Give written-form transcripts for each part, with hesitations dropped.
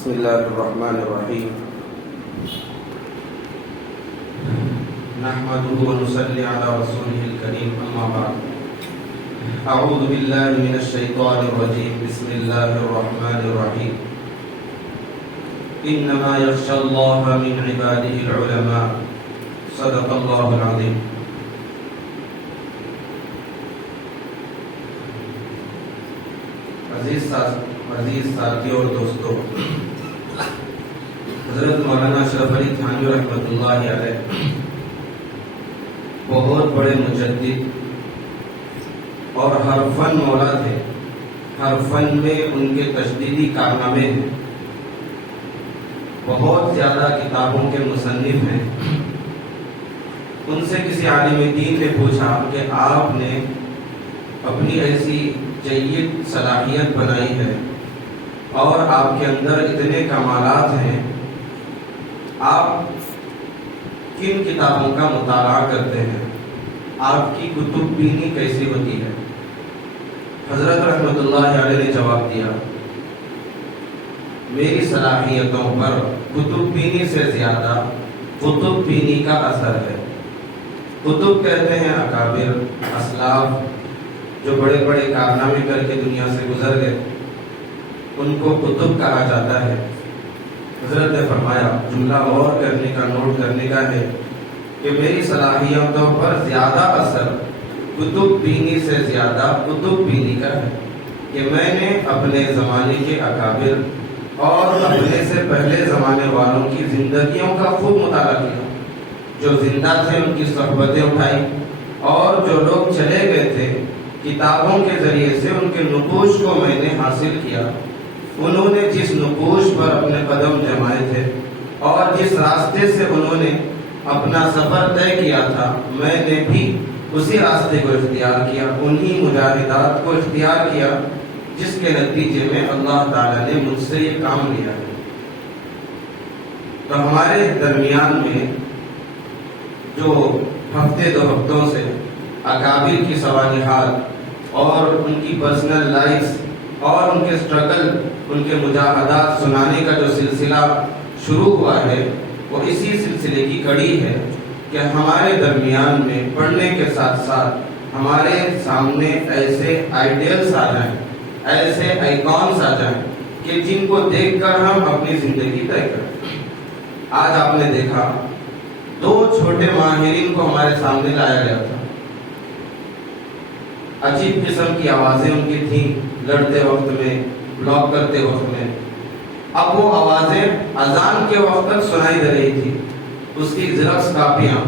بسم الله الرحمن الرحيم نحمده ونصلي على رسوله الكريم أما بعد أعوذ بالله من الشيطان الرجيم بسم الله الرحمن الرحيم إنما يخشى الله من عباده العلماء صدق الله العظيم. عزیز ساتھیوں اور دوستوں، حضرت مولانا اشرف علی تھانوی رحمۃ اللہ علیہ بہت بڑے مجدد اور ہر فن مولا تھے. ہر فن میں ان کے تجدیدی کارنامے ہیں. بہت زیادہ کتابوں کے مصنف ہیں. ان سے کسی عالم دین نے پوچھا کہ آپ نے اپنی ایسی جید صلاحیت بنائی ہے اور آپ کے اندر اتنے کمالات ہیں، آپ کن کتابوں کا مطالعہ کرتے ہیں؟ آپ کی کتب بینی کیسی ہوتی ہے؟ حضرت رحمۃ اللہ علیہ نے جواب دیا، میری صلاحیتوں پر کتب بینی سے زیادہ کتب بینی کا اثر ہے. کتب کہتے ہیں اکابر، اسلاف، جو بڑے بڑے کارنامے کر کے دنیا سے گزر گئے، ان کو کتب کہا جاتا ہے. حضرت نے فرمایا، جملہ غور کرنے کا، نوٹ کرنے کا ہے کہ میری صلاحیتوں پر زیادہ اثر کتب بینی سے زیادہ کتب بینی کا ہے کہ میں نے اپنے زمانے کے اکابر اور اپنے سے پہلے زمانے والوں کی زندگیوں کا خوب مطالعہ کیا. جو زندہ تھے ان کی صحبتیں اٹھائی، اور جو لوگ چلے گئے تھے کتابوں کے ذریعے سے ان کے نقوش کو میں نے حاصل کیا. انہوں نے جس نقوش پر اپنے قدم جمائے تھے اور جس راستے سے انہوں نے اپنا سفر طے کیا تھا، میں نے بھی اسی راستے کو اختیار کیا، انہی مجاہدات کو اختیار کیا جس کے نتیجے میں اللہ تعالیٰ نے مجھ سے یہ کام لیا ہے. تو ہمارے درمیان میں جو ہفتے دو ہفتوں سے اکابر کی سوانحات اور ان کی پرسنل لائف اور ان کے سٹرگل، ان کے مجاہدات سنانے کا جو سلسلہ شروع ہوا ہے، وہ اسی سلسلے کی کڑی ہے کہ ہمارے درمیان میں پڑھنے کے ساتھ ساتھ ہمارے سامنے ایسے آئیڈیلز آ جائیں، ایسے آئیکونز آ جائیں کہ جن کو دیکھ کر ہم اپنی زندگی طے کریں. آج آپ نے دیکھا دو چھوٹے ماہرین کو ہمارے سامنے لایا گیا تھا. عجیب قسم کی آوازیں ان کی تھیں لڑتے وقت میں، بلاک کرتے وقت میں. اب وہ آوازیں اذان کے وقت تک سنائی دے رہی تھی. اس کی زیرکس کاپیاں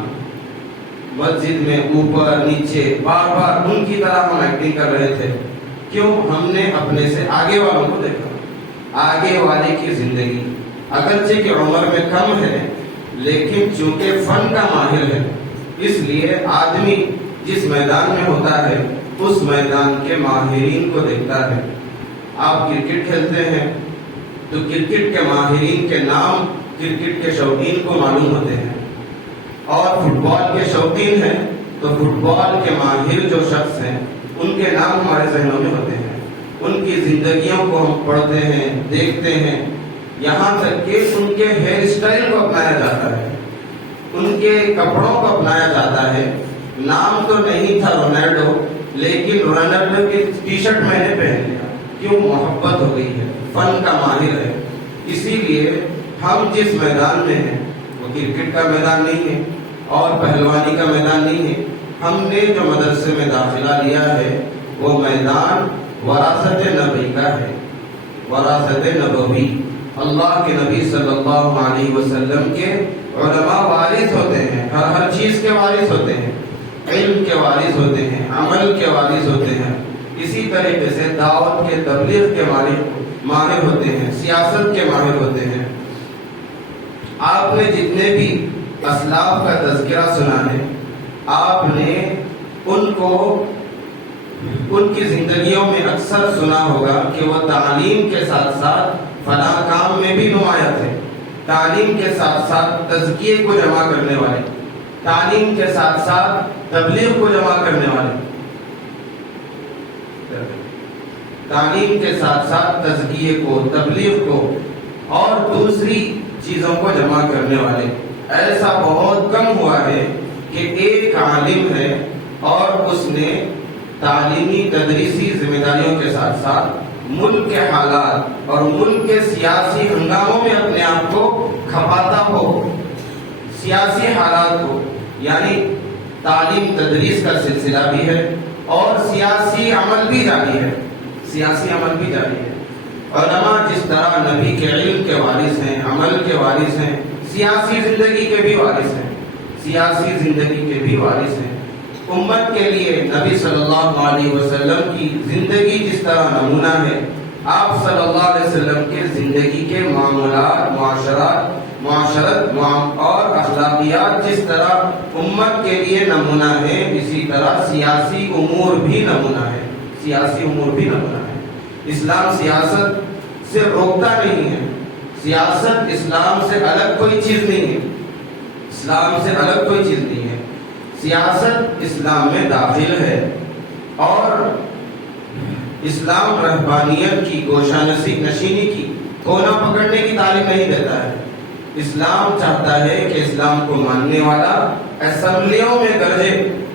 مسجد میں اوپر نیچے بار بار ان کی طرح ہم ایکٹنگ کر رہے تھے. کیوں؟ ہم نے اپنے سے آگے والوں کو دیکھا. آگے والے کی زندگی اگرچہ کہ عمر میں کم ہے، لیکن چونکہ فن کا ماہر ہے، اس لیے آدمی جس میدان میں ہوتا ہے اس میدان کے ماہرین کو دیکھتا ہے. آپ کرکٹ کھیلتے ہیں تو کرکٹ کے ماہرین کے نام کرکٹ کے شوقین کو معلوم ہوتے ہیں، اور فٹ بال کے شوقین ہیں تو فٹ بال کے ماہر جو شخص ہیں ان کے نام ہمارے ذہنوں میں ہوتے ہیں. ان کی زندگیوں کو ہم پڑھتے ہیں، دیکھتے ہیں، یہاں تک کہ ان کے ہیئر اسٹائل کو اپنایا جاتا ہے، ان کے کپڑوں کو اپنایا جاتا ہے. نام تو نہیں تھا رونالڈو، لیکن رونالڈو کی ٹی شرٹ میں نے پہن لیا. کیوں؟ محبت ہو گئی ہے، فن کا ماہر ہے. اسی لیے ہم جس میدان میں ہیں وہ کرکٹ کا میدان نہیں ہے اور پہلوانی کا میدان نہیں ہے. ہم نے جو مدرسے میں داخلہ لیا ہے وہ میدان وراثت نبی کا ہے. وراثت نبوی، اللہ کے نبی صلی اللہ علیہ وسلم کے علماء وارث ہوتے ہیں. ہر چیز کے وارث ہوتے ہیں، علم کے وارث ہوتے ہیں، عمل کے وارث ہوتے ہیں. اسی طریقے سے دعوت کے تبلیغ کے ماہر ہوتے ہیں، سیاست کے ماہر ہوتے ہیں. آپ نے جتنے بھی اسلاف کا تذکرہ سنا ہے، آپ نے ان کو ان کی زندگیوں میں اکثر سنا ہوگا کہ وہ تعلیم کے ساتھ ساتھ فلاح کام میں بھی نمایاں تھے. تعلیم کے ساتھ ساتھ تزکیے کو جمع کرنے والے، تعلیم کے ساتھ ساتھ تبلیغ کو جمع کرنے والے، تعلیم کے ساتھ ساتھ تزکیے کو، تبلیغ کو اور دوسری چیزوں کو جمع کرنے والے. ایسا بہت کم ہوا ہے کہ ایک عالم ہے اور اس نے تعلیمی تدریسی ذمہ داریوں کے ساتھ ساتھ ملک کے حالات اور ملک کے سیاسی ہنگاموں میں اپنے آپ کو کھپاتا ہو. سیاسی حالات کو یعنی تعلیم تدریس کا سلسلہ بھی ہے اور سیاسی عمل بھی جاری ہے. سیاسی عمل بھی جاری ہے. علماء جس طرح نبی کے علم کے وارث ہیں، عمل کے وارث ہیں، سیاسی زندگی کے بھی وارث ہیں. سیاسی زندگی کے بھی وارث ہیں. امت کے لیے نبی صلی اللہ علیہ وسلم کی زندگی جس طرح نمونہ ہے، آپ صلی اللہ علیہ وسلم کے زندگی کے معاملات، معاشرت اور اخلاقیات جس طرح امت کے لیے نمونہ ہے، اسی طرح سیاسی امور بھی نمونہ ہے. سیاسی امور بھی نمونہ ہے. اسلام سیاست سے روکتا نہیں ہے. سیاست اسلام سے الگ کوئی چیز نہیں ہے. اسلام سے الگ کوئی چیز نہیں ہے. سیاست اسلام میں داخل ہے اور اسلام رہبانیت کی، گوشہ نشینی کی، کونا پکڑنے کی تعلیم نہیں دیتا ہے. اسلام چاہتا ہے کہ اسلام کو ماننے والا اسمبلیوں میں گرجے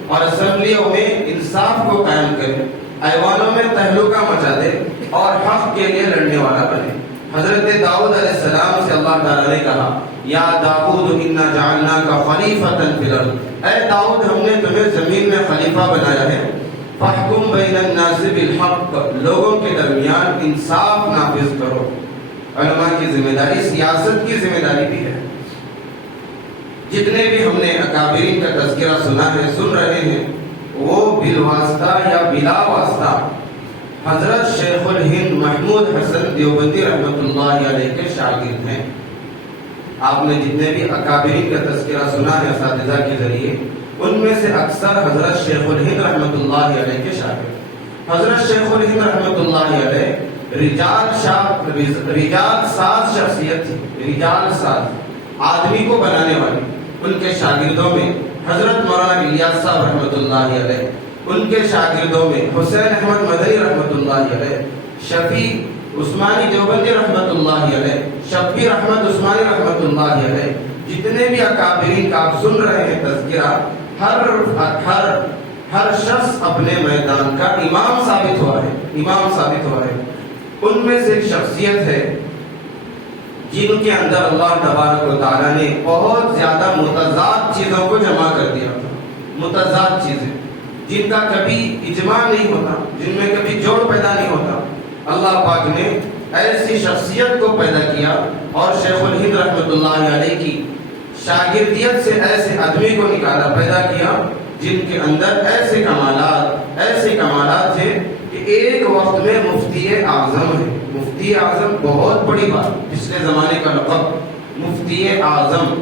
اور اسمبلیوں میں انصاف کو قائم کرے، ایوانوں میں تہلکہ مچا دے اور حق کے لیے لڑنے والا بنے. حضرت داؤد علیہ السلام سے اللہ تعالیٰ نے کہا، یا داؤد انا جعلناک خلیفۃ فی الارض، اے داؤد ہم نے تمہیں زمین میں خلیفہ بنایا ہے. فاحکم بین الناس بالحق، لوگوں کے درمیان انصاف نافذ کرو. علماء کی ذمہ داری سیاست کی ذمہ داری بھی ہے. جتنے بھی ہم نے اکابرین کا تذکرہ سنا ہے، سن رہے ہیں، وہ بالواسطہ یا بلا واسطہ حضرت شیخ الہند محمود حسن دیوبندی رحمۃ اللہ علیہ کے شاگرد ہیں. آپ نے جتنے بھی اکابرین کا تذکرہ سنا ہے اساتذہ کے ذریعے، ان میں سے اکثر حضرت شیخ الہند رحمۃ اللہ علیہ کے شاگرد. حضرت شیخ الہند رحمۃ اللہ علیہ رجال ساز شخصیت تھی. رجال ساز، آدمی کو بنانے والی. ان کے شاگردوں میں حضرت مولانا الیاس صاحب رحمۃ اللہ علیہ، ان کے شاگردوں میں حسین احمد مدنی رحمۃ اللہ علیہ، شفیع عثمانی دیوبندی رحمۃ اللہ علیہ، شبیر احمد عثمانی رحمۃ اللہ علیہ، جتنے بھی اکابرین کا آپ سن رہے ہیں تذکرہ، ہر شخص اپنے میدان کا امام ثابت ہوا ہے. امام ثابت ہوا ہے. ان میں سے ایک شخصیت ہے جن کے اندر اللہ تبارک و تعالیٰ نے بہت زیادہ متضاد چیزوں کو جمع کر دیا تھا. متضاد چیزیں جن کا کبھی اجماع نہیں ہوتا، جن میں کبھی جوڑ پیدا نہیں ہوتا. اللہ پاک نے ایسی شخصیت کو پیدا کیا اور شیخ الہند رحمۃ اللہ علیہ کی شاگردیت سے ایسے آدمی کو نکالا، پیدا کیا جن کے اندر ایسے کمالات تھے کہ ایک وقت میں مفتی اعظم ہے. مفتی اعظم بہت بڑی بات، پچھلے زمانے کا لقب مفتی اعظم،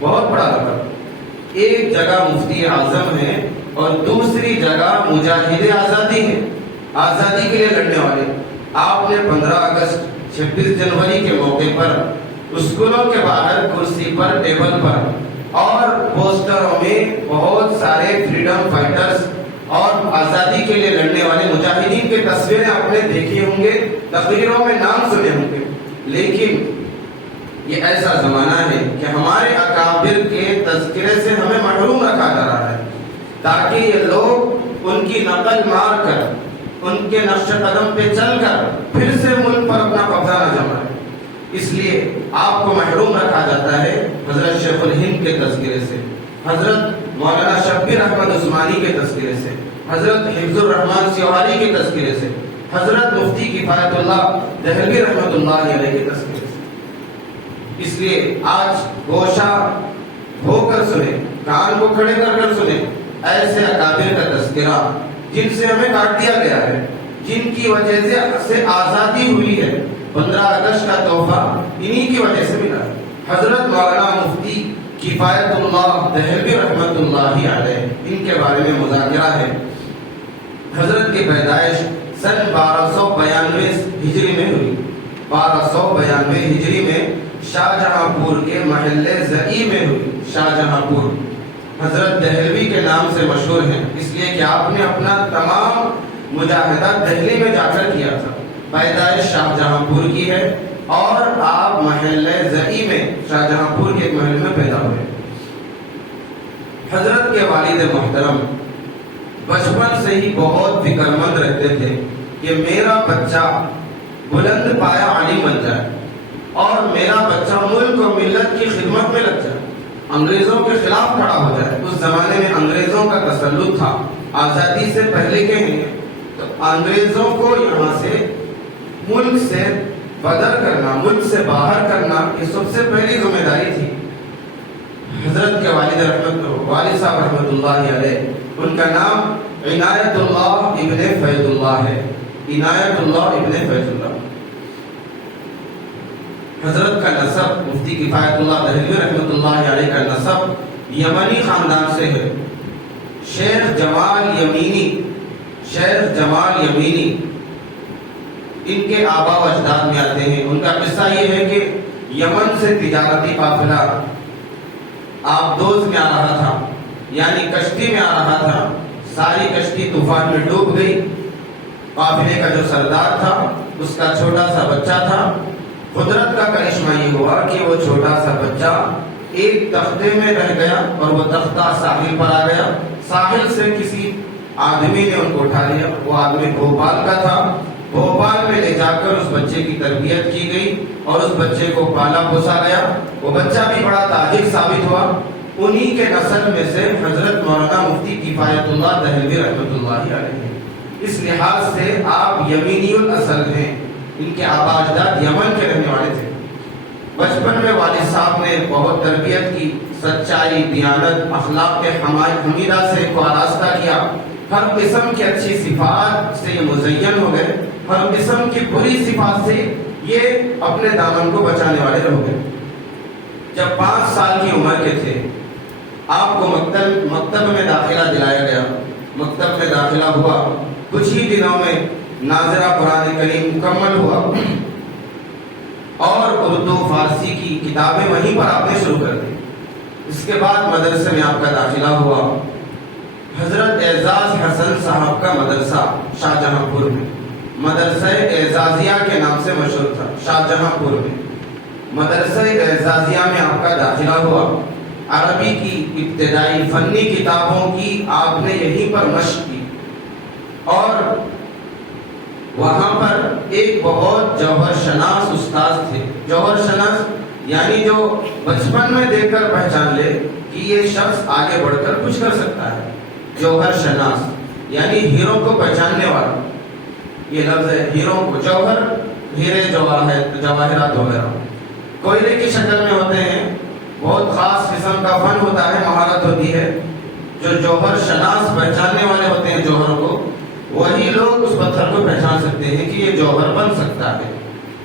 بہت بڑا لقب. ایک جگہ مفتی اعظم ہے اور دوسری جگہ مجاہد آزادی ہے، آزادی کے لیے لڑنے والے. آپ نے 15 اگست 26 جنوری کے موقع پر اسکولوں کے باہر کرسی پر، ٹیبل پر اور پوسٹروں میں بہت سارے فریڈم فائٹرز اور آزادی کے لیے لڑنے والے مجاہدین کے تصویریں آپ نے دیکھی ہوں گے، تقریروں میں نام سنے ہوں گے. لیکن یہ ایسا زمانہ ہے کہ ہمارے اکابر کے تذکرے سے ہمیں محروم رکھا جا رہا ہے تاکہ یہ لوگ ان کی نقل مار کر، ان کے نقش قدم پہ چل کر پھر سے ملک پر اپنا قبضہ نہ جمائیں. اس لیے آپ کو محروم رکھا جاتا ہے حضرت شیخ الہند کے تذکرے سے، حضرت مولانا شبیر احمد عثمانی کے تذکرے سے، حضرت حفظ الرحمان سیواری کے تذکرے سے، حضرت مفتی کفایت اللہ دہلوی رحمۃ اللہ علیہ کے تذکرے سے. اس لیے آج گوشہ ہو کر سنیں، کان کو کھڑے کر سنیں ایسے اکابر کا تذکرہ جن سے ہمیں کاٹ دیا گیا ہے، جن کی وجہ سے آزادی ہوئی ہے. 15 اگست کا تحفہ انہی کی وجہ سے ملا ہے. حضرت مولانا مفتی کفایت اللہ دہلوی رحمۃ اللہ علیہ، ان کے بارے میں مذاکرہ ہے. حضرت کی پیدائش سن 1292 ہجری میں ہوئی. 1292 ہجری میں شاہجہاں پور کے محلے زئی میں ہوئی. شاہجہاں پور حضرت دہلوی کے نام سے مشہور ہیں، اس لیے کہ آپ نے اپنا تمام مجاہدہ دہلی میں جا کر کیا تھا. پیدائش شاہجہاں پور کی ہے اور آپ محلہ زئی میں شاہجہاں پور کے ایک محل میں پیدا ہوئے۔ حضرت کے والد محترم بچپن سے ہی بہت فکر مند رہتے تھے کہ میرا بچہ بلند پایا عالم بن جائے اور میرا بچہ ملک و ملت کی خدمت میں لگ جائے، انگریزوں کے خلاف کھڑا ہو جائے۔ اس زمانے میں انگریزوں کا تسلط تھا، آزادی سے پہلے کے ہیں، تو انگریزوں کو یہاں سے ملک سے بدر کرنا، ملک سے باہر کرنا، یہ سب سے پہلی ذمہ داری تھی۔ حضرت کے والد صاحب رحمۃ اللہ علیہ، ان کا نام عنایت اللہ ابن فیض اللہ ہے، عنایت اللہ ابن فیض اللہ۔ حضرت کا نسب مفتی کفایت اللہ دہلوی رحمۃ اللہ علیہ کا نسب یمنی خاندان سے ہے۔ شیخ جمال یمینی، شیخ جمال یمینی ان کے آبا و اجداد میں آتے ہیں۔ ان کا قصہ یہ ہے کہ یمن سے تجارتی قافلہ آبدوز میں آ رہا تھا، یعنی کشتی میں آ رہا تھا، ساری کشتی طوفان میں ڈوب گئی۔ قافلے کا جو سردار تھا اس کا چھوٹا سا بچہ تھا۔ قدرت کا کرشمہ یہ ہوا کہ وہ چھوٹا سا بچہ ایک تختے میں رہ گیا اور وہ تختہ ساحل پر آ گیا۔ ساحل سے کسی آدمی نے ان کو اٹھا لیا، وہ آدمی بھوپال کا تھا۔ بھوپال میں لے جا کر اس بچے کی تربیت کی گئی اور اس بچے کو پالا پوسا گیا۔ وہ بچہ بھی بڑا تاجر ثابت ہوا۔ انہی کے نسل میں سے حضرت مولانا مفتی کفایت اللہ دہلوی رحمۃ اللہ علیہ۔ اس لحاظ سے آپ یمینی الاصل ہیں، ان کے آبا اجداد یمن کے رہنے والے تھے۔ بچپن میں والد صاحب نے بہت تربیت کی، سچائی، دیانت، اخلاق کے حمیدہ سے ان کو آراستہ کیا۔ ہر قسم کی اچھی صفات سے یہ مزین ہو گئے، ہر قسم کی بری صفات سے یہ اپنے دامن کو بچانے والے ہو گئے۔ جب 5 سال کی عمر کے تھے، آپ کو مکتب میں داخلہ دلایا گیا۔ مکتب میں داخلہ ہوا، کچھ ہی دنوں میں ناظرہ قرآن کریم مکمل ہوا اور اردو فارسی کی کتابیں وہیں پر آپ نے شروع کر دی۔ اس کے بعد مدرسے میں آپ کا داخلہ ہوا۔ حضرت اعزاز حسن صاحب کا مدرسہ شاہجہاں پور میں، مدرسہ اعزازیہ کے نام سے مشہور تھا، شاہجہاں پور میں مدرسہ اعزازیہ میں آپ کا داخلہ ہوا۔ عربی کی ابتدائی فنی کتابوں کی آپ نے یہیں پر مشق کی اور وہاں پر ایک بہت جوہر شناس استاد تھے۔ جوہر شناس یعنی جو بچپن میں دیکھ کر پہچان لے کہ یہ شخص آگے بڑھ کر کچھ کر سکتا ہے۔ جوہر شناس یعنی ہیروں کو پہچاننے والا، یہ لفظ ہے ہیروں کو۔ جوہر ہیرے جواہرات وغیرہ کوئلے کی شکل میں ہوتے ہیں، بہت خاص قسم کا فن ہوتا ہے، مہارت ہوتی ہے۔ جو جوہر شناس پہچاننے والے ہوتے ہیں جوہر کو، وہی لوگ اس پتھر کو پہچان سکتے ہیں کہ یہ جوہر بن سکتا ہے۔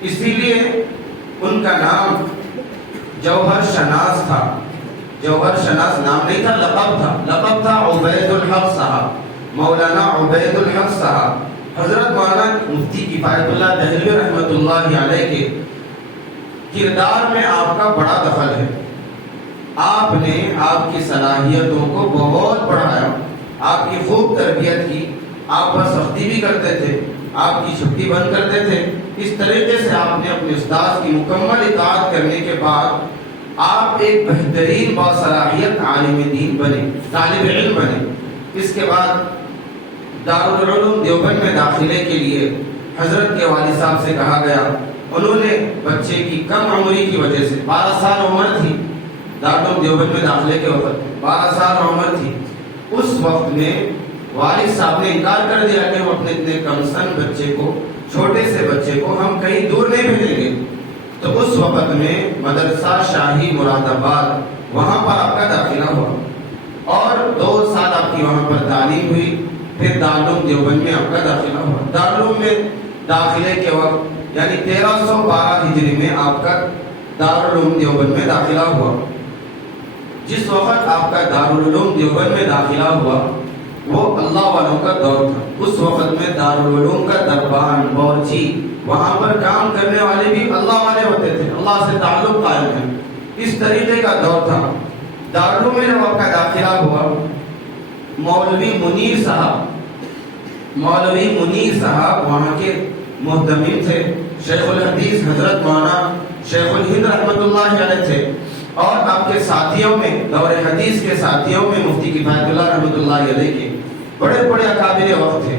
اسی لیے ان کا نام جوہر شناس تھا۔ جوہر شناس نام نہیں تھا، لقب تھا عبید الحق صاحب، مولانا عبید الحق صاحب۔ حضرت مولانا مفتی کفایت اللہ دہلوی رحمۃ اللہ علیہ کے کردار میں آپ کا بڑا دخل ہے۔ آپ نے آپ کی صلاحیتوں کو بہت بڑھایا، آپ کی خوب تربیت کی، آپ پر سختی بھی کرتے تھے، آپ کی چھٹی بند کرتے تھے۔ اس طریقے سے آپ نے اپنے استاد کی مکمل اطاعت کرنے کے بعد آپ ایک بہترین باصلاحیت عالم دین بنے، طالب علم بنے۔ اس کے بعد دارالعلوم دیوبند میں داخلے کے لیے حضرت کے والد صاحب سے کہا گیا۔ انہوں نے بچے کی کم عمری کی وجہ سے، 12 سال عمر تھی دارالعلوم دیوبند میں داخلے کے وقت، 12 سال عمر تھی، اس وقت میں والد صاحب نے انکار کر دیا کہ ہم اپنے اتنے کم سن بچے کو، چھوٹے سے بچے کو ہم کہیں دور نہیں بھیجیں گے۔ تو اس وقت میں مدرسہ شاہی مراد آباد، وہاں پر آپ کا داخلہ ہوا اور 2 سال آپ کی وہاں پر تعلیم ہوئی۔ پھر دارالعلوم دیوبند میں آپ کا داخلہ ہوا۔ دارالعلوم میں داخلے کے وقت یعنی 1312 ہجری میں آپ کا دارالعلوم دیوبند میں داخلہ ہوا۔ جس وقت آپ کا دارالعلوم دیوبند میں داخلہ ہوا وہ اللہ والوں کا دور تھا۔ اس وقت میں دارالعلوم کا دربان، بورچی، وہاں پر کام کرنے والے بھی اللہ والے ہوتے تھے، اللہ سے تعلق قائم ہے، اس طریقے کا دور تھا۔ دارالعلوم میں جب آپ کا داخلہ ہوا، مولوی منیر صاحب وہاں کے محتمم تھے، شیخ الحدیث حضرت مولانا شیخ الہند رحمۃ اللہ علیہ تھے، اور آپ کے ساتھیوں میں، دور حدیث کے ساتھیوں میں مفتی کفایت اللہ رحمۃ اللہ علیہ کے بڑے بڑے اکابر وقت تھے،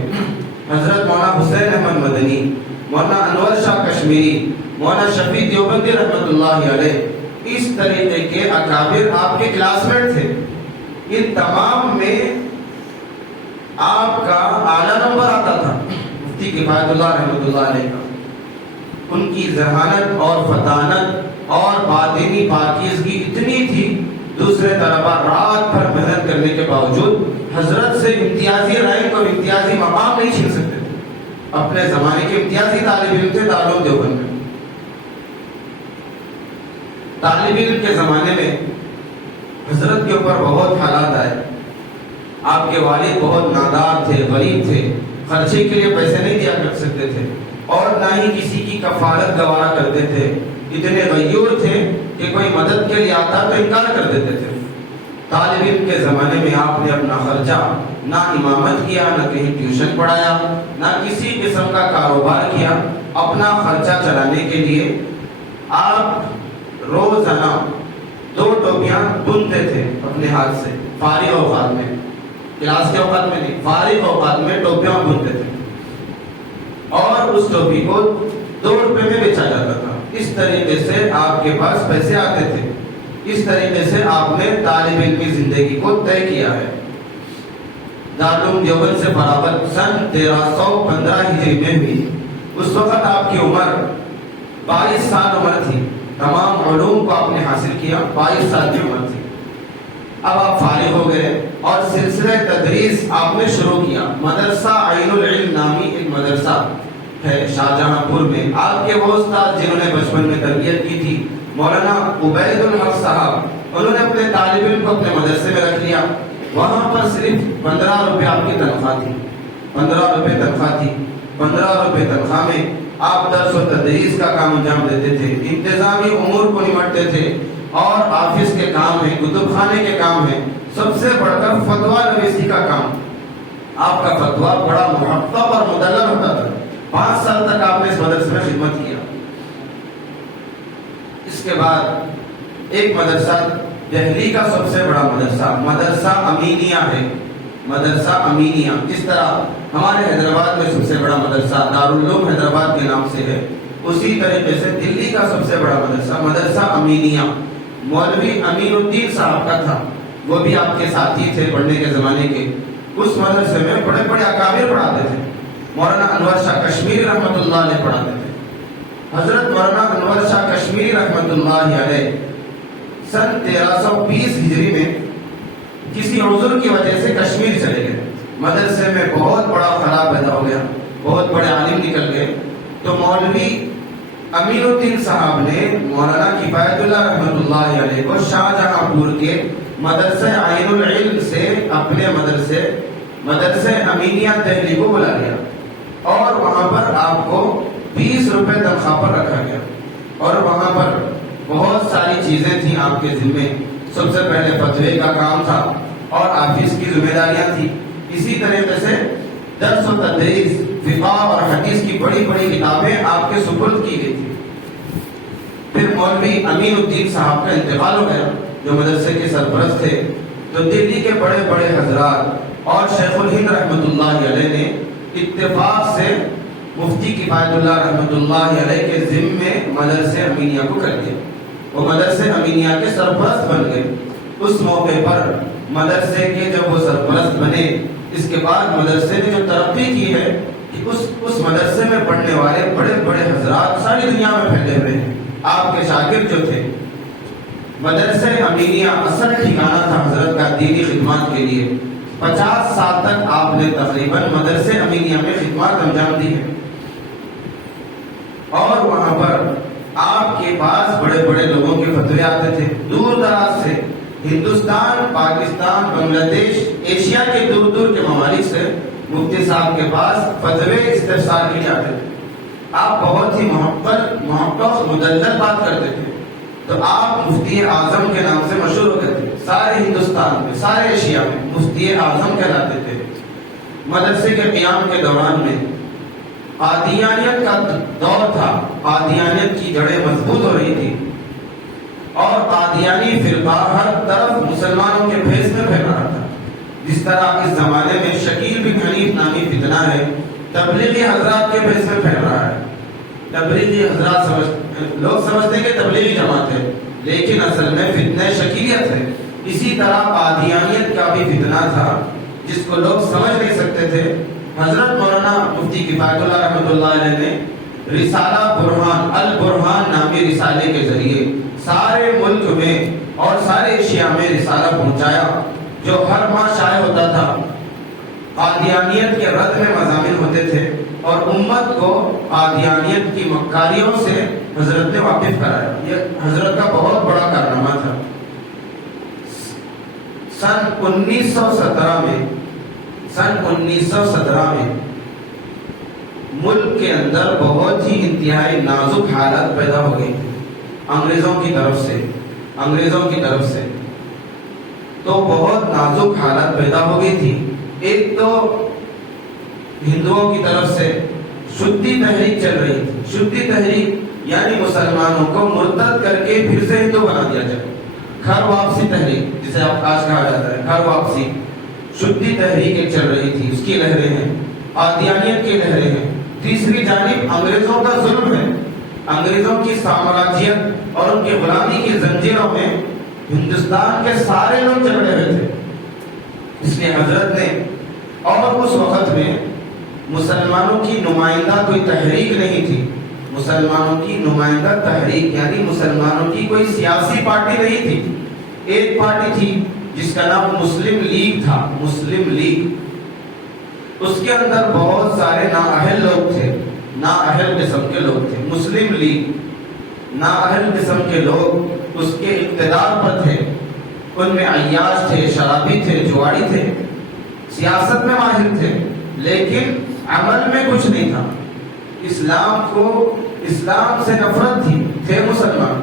حضرت مولانا حسین احمد مدنی، مولانا انور شاہ کشمیری، مولانا شفیع دیوبندی رحمۃ اللہ علیہ، اس طریقے کے اکابر آپ کے کلاس میٹ تھے۔ ان تمام میں آپ کا اعلیٰ نمبر آتا تھا مفتی کفایت اللہ رحمۃ اللہ علیہ کا۔ ان کی ذہانت اور فطانت اور باطنی پاکیزگی اتنی تھی، دوسرے طلباء رات بھر محنت کرنے کے باوجود حضرت سے امتیازی رینک اور امتیازی مقام نہیں چھین سکتے تھے۔ اپنے زمانے کے امتیازی طالب علم تھے دارالعلوم دیوبند میں۔ طالب علم کے زمانے میں حضرت کے اوپر بہت حالات آئے۔ آپ کے والد بہت نادار تھے، غریب تھے، خرچے کے لیے پیسے نہیں دیا کر سکتے تھے، اور نہ ہی کسی کی کفالت گوارا کرتے تھے۔ اتنے غیور تھے کہ کوئی مدد کے لیے آتا تو انکار کر دیتے تھے۔ طالب علم کے زمانے میں آپ نے اپنا خرچہ نہ امامت کیا، نہ کہیں ٹیوشن پڑھایا، نہ کسی قسم کا کاروبار کیا۔ اپنا خرچہ چلانے کے لیے آپ روزانہ 2 ٹوپیاں بنتے تھے اپنے ہاتھ سے، فارغ اوقات میں، کلاس کے اوقات میں نہیں، فارغ اوقات میں ٹوپیاں بنتے تھے، اور اس ٹوپی کو 2 روپے میں بیچا جاتا تھا۔ اس طریقے سے آپ کے پاس پیسے آتے تھے۔ اس طریقے سے آپ نے طالب علمی زندگی کو طے کیا ہے۔ دارالعلوم دیوبند سے فراغت سن 1315 ہجری میں ہوئی۔ اس وقت آپ کی عمر 22 سال عمر تھی۔ تمام علوم کو آپ نے حاصل کیا، 22 سال کی عمر تھی۔ اب آپ فارغ ہو گئے اور سلسلہ تدریس آپ نے شروع کیا۔ مدرسہ عین العلم نامی ایک مدرسہ ہے شاہجہاں پور میں۔ آپ کے وہ استاد جنہوں نے بچپن میں تربیت کی تھی، مولانا عبید الحق صاحب، انہوں نے اپنے طالب علم کو اپنے مدرسے میں رکھ لیا۔ وہاں پر صرف 15 روپے آپ کی تنخواہ تھی، 15 روپے تنخواہ تھی۔ 15 روپے تنخواہ میں آپ درس و تدریس کا کام انجام دیتے تھے، انتظامی امور کو نمٹتے تھے، اور آفس کے کام ہیں، کتب خانے کے کام ہیں، سب سے بڑھ کر فتویٰ نویسی کا کام۔ آپ کا فتویٰ بڑا محقق اور مدلل ہوتا تھا۔ 5 سال تک آپ نے اس مدرسے میں خدمت کیا۔ اس کے بعد ایک مدرسہ، دہلی کا سب سے بڑا مدرسہ، مدرسہ امینیہ ہے۔ مدرسہ امینیہ، جس طرح ہمارے حیدرآباد میں سب سے بڑا مدرسہ دارالعلوم حیدرآباد کے نام سے ہے، اسی طریقے سے دلی کا سب سے بڑا مدرسہ مدرسہ امینیہ مولوی امین الدین صاحب کا تھا۔ وہ بھی آپ کے ساتھی تھے پڑھنے کے زمانے کے۔ اس مدرسے میں بڑے بڑے اکابر پڑھاتے تھے۔ مولانا انور شاہ کشمیری رحمۃ اللہ علیہ پڑھاتے تھے۔ حضرت مولانا انور شاہ کشمیری رحمۃ اللہ علیہ سن 1320 ہجری میں کسی عذر کی وجہ سے کشمیر چلے گئے۔ مدرسے میں بہت بڑا خلا پیدا ہو گیا، بہت بڑے عالم نکل گئے۔ تو مولوی امین الدین صاحب نے مولانا کفایت اللہ رحمۃ اللہ علیہ کو شاہجہاں پور کے مدرسہ عین العلم سے اپنے مدرسہ امینیہ دہلی کو بلا لیا، اور وہاں پر آپ کو 20 روپے تنخواہ پر رکھا گیا، اور وہاں پر بہت ساری چیزیں تھیں آپ کے ذمے۔ سب سے پہلے فتوے کا کام تھا اور آفس کی ذمہ داریاں تھیں۔ اسی طریقے سے درس و تدریس، فقہ اور حدیث کی بڑی بڑی کتابیں آپ کے سپرد کی گئی تھی۔ پھر مولوی امین الدین صاحب کا انتقال ہو گیا جو مدرسے کے سرپرست تھے، تو دلی کے بڑے بڑے حضرات اور شیخ الہند رحمۃ اللہ علیہ نے اتفاق سے مفتی کفایت اللہ رحمۃ اللہ علیہ کے ذمے مدرسے امینیہ کو کر دیا۔ وہ مدرسے امینیہ کے سرپرست بن گئے۔ اس موقع پر مدرسے کے جب وہ سرپرست بنے، اس کے بعد مدرسے نے جو ترقی کی ہے کہ اس مدرسے میں پڑھنے والے بڑے بڑے حضرات ساری دنیا میں پھیلے ہوئے ہیں۔ آپ کے شاگرد جو تھے، مدرسے امینیہ اصل ٹھکانہ تھا حضرت کا دینی خدمات کے لیے۔ 50 سال تک آپ نے تقریباً مدرسے امینیہ میں خدمات انجام دی ہے، اور وہاں پر آپ کے پاس بڑے بڑے لوگوں کے فتوے آتے تھے، دور دراز سے، ہندوستان، پاکستان، بنگلہ دیش، ایشیا کے دور دور کے ممالک سے مفتی صاحب کے پاس فتوے استفسار کے لیے آتے تھے۔ آپ بہت ہی محقق مدلل بات کرتے تھے، تو آپ مفتی اعظم کے نام سے مشہور ہو گئے تھے۔ سارے ہندوستان میں، سارے ایشیا میں مفتی اعظم کہلاتے تھے۔ مدرسے کے قیام کے دوران میں قادیانیت کا دور تھا، قادیانیت کی جڑیں مضبوط ہو رہی تھی اور قادیانی فرقہ ہر طرف مسلمانوں کے بھیس میں پھیل رہا تھا۔ جس طرح اس زمانے میں شکیل بن حنیف نامی فتنہ ہے، تبلیغی حضرات کے بھیس میں پھیل رہا ہے۔ تبلیغی حضرات لوگ سمجھتے ہیں کہ تبلیغی جماعت ہے، لیکن اصل میں فتنہ شکیلیت ہے۔ اسی طرح قادیانیت کا بھی فتنہ تھا جس کو لوگ سمجھ نہیں سکتے تھے۔ حضرت مولانا مفتی کفایت اللہ رحمۃ اللہ علیہ نے رسالہ برہان البرہان نامی رسالے کے ذریعے سارے ملک میں اور سارے ایشیا میں رسالہ پہنچایا، جو ہر ماہ شائع ہوتا تھا۔ قادیانیت کے رد میں مضامین ہوتے تھے اور امت کو قادیانیت کی مکاریوں سے حضرت نے واقف کرایا۔ یہ حضرت کا بہت بڑا کارنامہ تھا۔ سن 1917 میں ملک کے اندر بہت ہی انتہائی نازک حالت پیدا ہو گئی تھی انگریزوں کی طرف سے تو بہت نازک حالت پیدا ہو گئی تھی۔ ایک تو ہندوؤں کی طرف سے شدی تحریک چل رہی تھی۔ شدی تحریک یعنی مسلمانوں کو مرتد کر کے پھر سے ہندو بنا دیا جائے، گھر واپسی تحریک جسے اب آج کہا جاتا ہے، گھر واپسی شدی تحریک ایک چل رہی تھی، اس کی لہریں ہیں، قادیانیت کی لہریں ہیں۔ تیسری جانب انگریزوں کا ظلم ہے، انگریزوں کی سامراجیت اور ان کی غلامی کی زنجیروں میں ہندوستان کے سارے لوگ جکڑے ہوئے تھے۔ اس لیے حضرت نے اور اس وقت میں مسلمانوں کی نمائندہ کوئی تحریک نہیں تھی، مسلمانوں کی نمائندہ تحریک یعنی مسلمانوں کی کوئی سیاسی پارٹی نہیں تھی۔ ایک پارٹی تھی جس کا نام مسلم لیگ تھا، مسلم لیگ۔ اس کے اندر بہت سارے نااہل لوگ تھے، نااہل قسم کے لوگ تھے۔ مسلم لیگ نااہل قسم کے لوگ اس کے اقتدار پر تھے، ان میں عیاش تھے، شرابی تھے، جواڑی تھے، سیاست میں ماہر تھے، لیکن عمل میں کچھ نہیں تھا۔ اسلام سے نفرت تھے مسلمان۔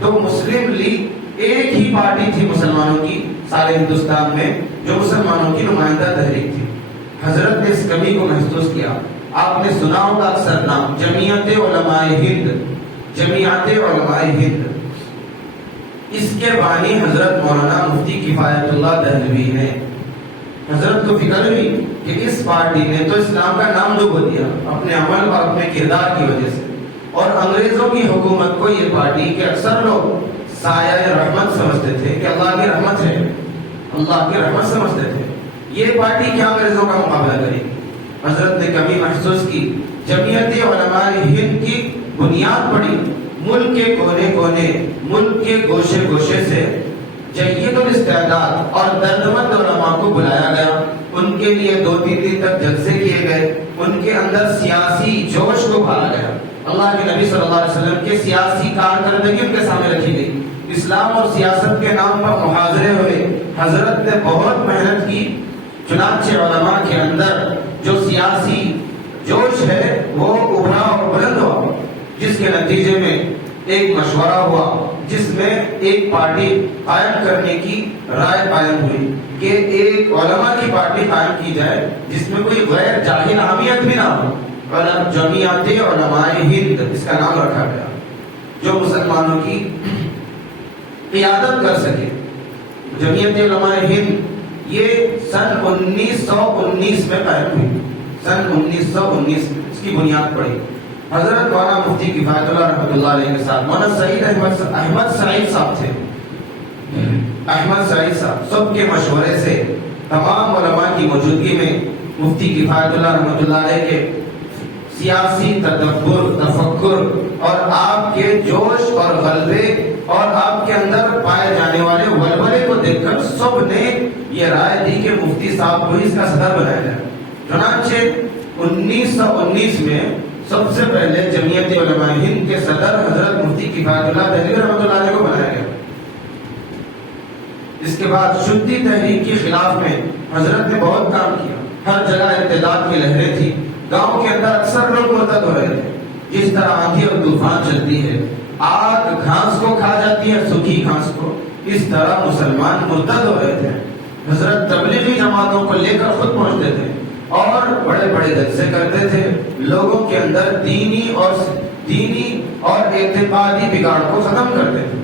تو مسلم لیگ ایک ہی پارٹی تھی مسلمانوں کی سارے ہندوستان میں جو مسلمانوں کی نمائندہ تحریک تھی۔ حضرت نے اس کمی کو محسوس کیا۔ آپ نے سنا ہوگا اکثر نام جمعیت علماء ہند، جمعیت علماء ہند۔ اس کے بانی حضرت مولانا مفتی کفایت اللہ دہلوی ہیں۔ حضرت کو فکر ہوئی کہ اس پارٹی نے تو اسلام کا نام ڈبو دیا اپنے عمل اور اپنے کردار کی وجہ سے، اور انگریزوں کی حکومت کو یہ پارٹی کے اکثر لوگ سایہ رحمت سمجھتے تھے کہ اللہ کی رحمت ہے، اللہ کی رحمت سمجھتے تھے۔ یہ پارٹی کیا انگریزوں کا مقابلہ کرے گی؟ حضرت نے کمی محسوس کی، جمعیت علماء ہند کی بنیاد پڑی، ملک کے کونے کونے، ملک کے گوشے گوشے سے جید الاستعداد اور دردمند علماء کو بلایا گیا، ان کے لیے 2-3 دن تک جلسے کیے گئے، ان کے اندر سیاسی جوش کو بھالا گیا، اللہ کے نبی صلی اللہ علیہ وسلم کے سیاسی کارکردگی ان کے سامنے رکھی گئی، اسلام اور سیاست کے نام پر محاضرے ہوئے۔ حضرت نے بہت محنت کی، چنانچہ علماء کے اندر جو سیاسی جوش ہے وہ ابھرا اور بلند ہوا، جس کے نتیجے میں ایک مشورہ ہوا جس میں ایک پارٹی قائم کرنے کی رائے قائم ہوئی کہ ایک علماء کی پارٹی قائم کی جائے جس میں کوئی غیر جاہل اہمیت بھی نہ ہو، جمعیت علماء ہند اس کا نام رکھا گیا، جو مسلمانوں کی قیادت کر سکے۔ جمعیت علماء ہند یہ سن 1919 میں قائم ہوئی، سن 1919 میں اس کی بنیاد پڑی۔ حضرت مولانا مفتی کفایت اللہ رحمۃ اللہ علیہ کے ساتھ مولانا سعید احمد سعید صاحب تھے، احمد سعید صاحب، سب کے مشورے سے تمام علماء کی موجودگی میں مفتی کفایت اللہ رحمۃ اللہ علیہ کے سیاسی تدبر، تفکر اور آپ کے جوش اور غلبے اور آپ کے اندر پائے جانے والے ولولے کو دیکھ کر سب نے یہ رائے دی کہ مفتی صاحب کو اس کا صدر بنایا جائے۔ چنانچہ 1919 میں سب سے پہلے جمعیت علماء ہند کے صدر حضرت مفتی کفایت اللہ دہلوی رحمۃ اللہ علیہ کو بنایا گیا۔ اس کے بعد شدی تحریک کے خلاف میں حضرت نے بہت کام کیا، ہر جگہ ارتداد کی لہریں تھی، گاؤں کے اندر اکثر لوگ مرتد ہو رہے تھے۔ جس طرح آندھی اور طوفان چلتی ہے، آگ گھاس کو کھا جاتی ہے، سوکھی گھاس کو، اس طرح مسلمان مرتد ہو رہے تھے۔ حضرت تبلیغی جماعتوں کو لے کر خود پہنچتے تھے، اور بڑے بڑے جلسے کرتے تھے، لوگوں کے اندر دینی اور اعتقادی بگاڑ کو ختم کرتے تھے۔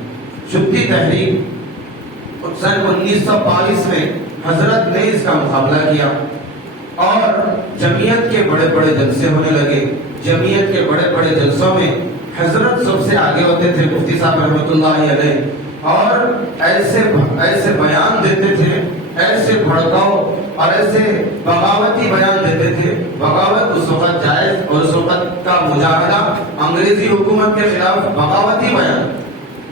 شدی تحریک سن 1922 میں حضرت نے اس کا مقابلہ کیا اور جمعیت کے بڑے بڑے جلسے ہونے لگے۔ جمعیت کے بڑے بڑے جلسوں میں حضرت سب سے آگے ہوتے تھے، مفتی صاحب رحمۃ اللہ علیہ، اور ایسے بیان دیتے تھے، ایسے بھڑکاؤ اور ایسے بغاوتی بیان دیتے تھے۔ بغاوت اس وقت جائز اور اس وقت کا مجاہدہ انگریزی حکومت کے خلاف بغاوتی بیان،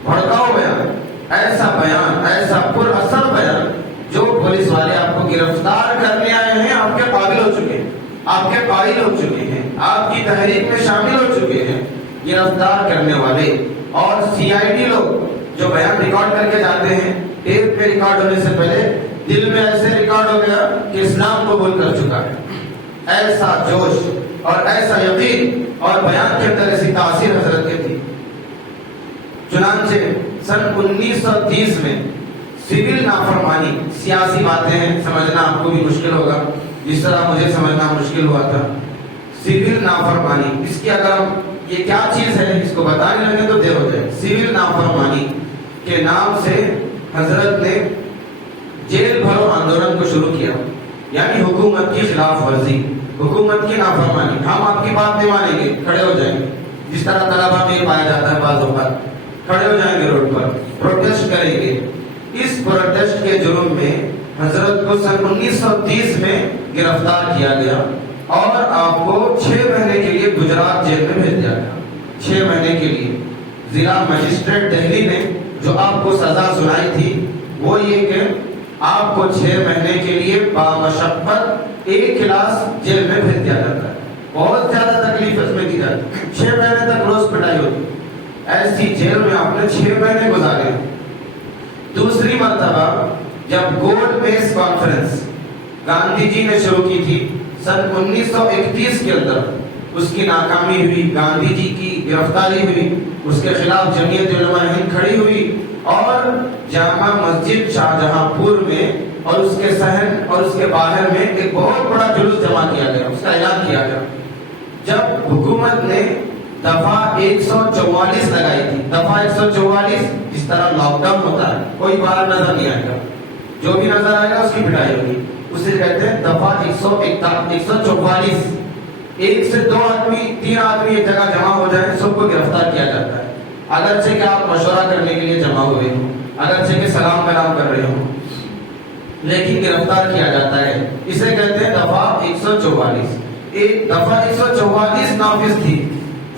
بھڑکاؤ بیان، ایسا پر اثر بیان، جو پولیس والے آپ کو گرفتار کرنے آئے ہیں، آپ کے قابل ہو چکے ہیں، آپ کے قائل ہو چکے ہیں، آپ کی تحریک میں شامل ہو چکے ہیں، گرفتار کرنے والے اور CID لوگ جو بیان ریکارڈ کر کے جاتے ہیں، ٹیپ پہ ریکارڈ ہونے سے پہلے دل میں ایسے ریکارڈ ہو گیا کہ اسلام قبول کر چکا ہے۔ ایسا جوش اور ایسا یقین اور بیان کے اندر ایسی تاثیر حضرت کی تھی۔ چنانچہ سن 1930 میں سول نافرمانی، سیاسی باتیں ہیں، سمجھنا آپ کو بھی مشکل ہوگا جس طرح مجھے سمجھنا مشکل ہوا تھا۔ سول نافرمانی، اس کی اگر ہم یہ کیا چیز ہے اس کو بتانے لگے تو دیر ہو جائے۔ سول نافرمانی کے نام سے حضرت نے جیل بھرو آندولن کو شروع کیا، یعنی حکومت کی خلاف ورزی، حکومت کی نافرمانی۔ ہم آپ کی بات نہیں مانیں گے، کھڑے ہو جائیں گے، جس طرح طلبہ میں پایا جاتا ہے بعض اوقات، کھڑے ہو جائیں گے روڈ پر، پروٹیسٹ کریں گے۔ اس پروٹیسٹ کے جرم میں حضرت کو سن 1930 میں گرفتار کیا گیا اور آپ کو 6 مہینے کے لیے گجرات جیل میں بھیج دیا گیا۔ 6 مہینے کے لیے ضلع مجسٹریٹ دہلی نے جو آپ کو سزا سنائی تھی وہ یہ کہ آپ کو 6 مہینے کے لیے بامشقت ایک کلاس جیل میں بھیج دیا جاتا ہے۔ بہت زیادہ تکلیف اس میں دی جاتی ہے، 6 مہینے تک روز پٹائی ہوتی، ایسی جیل میں آپ نے 6 مہینے گزارے۔ دوسری مرتبہ جب گولڈ بیس کانفرنس گاندھی جی نے شروع کی تھی سن 1931 کے اندر، اس کی ناکامی ہوئی، گاندھی جی کی گرفتاری ہوئی، اس کے خلاف جمعیت علماء ہند کھڑی ہوئی اور جامع مسجد شاہجہاں پور میں اور اس کے صحن اور اس کے باہر میں ایک بہت بڑا جلوس جمع کیا گیا، اس کا اعلان کیا گیا۔ جب حکومت نے دفعہ 144 لگائی تھی، دفعہ 144 جس طرح لاک ڈاؤن ہوتا ہے، کوئی باہر نظر نہیں آئے گا، جو بھی نظر آئے گا اس کی پٹائی ہوگی، اسے کہتے ہیں دفعہ 144۔ 1 سے 2 آدمی 3 آدمی ایک جگہ جمع ہو جائیں، سب کو گرفتار کیا جاتا ہے، اگرچہ کہ آپ مشورہ کرنے کے لیے جمع ہوئے ہوں، اگرچہ کہ سلام کلام کر رہے ہوں، لیکن گرفتار کیا جاتا ہے۔ اسے کہتے ہیں دفعہ 144۔ ایک دفعہ 144 نافذ تھی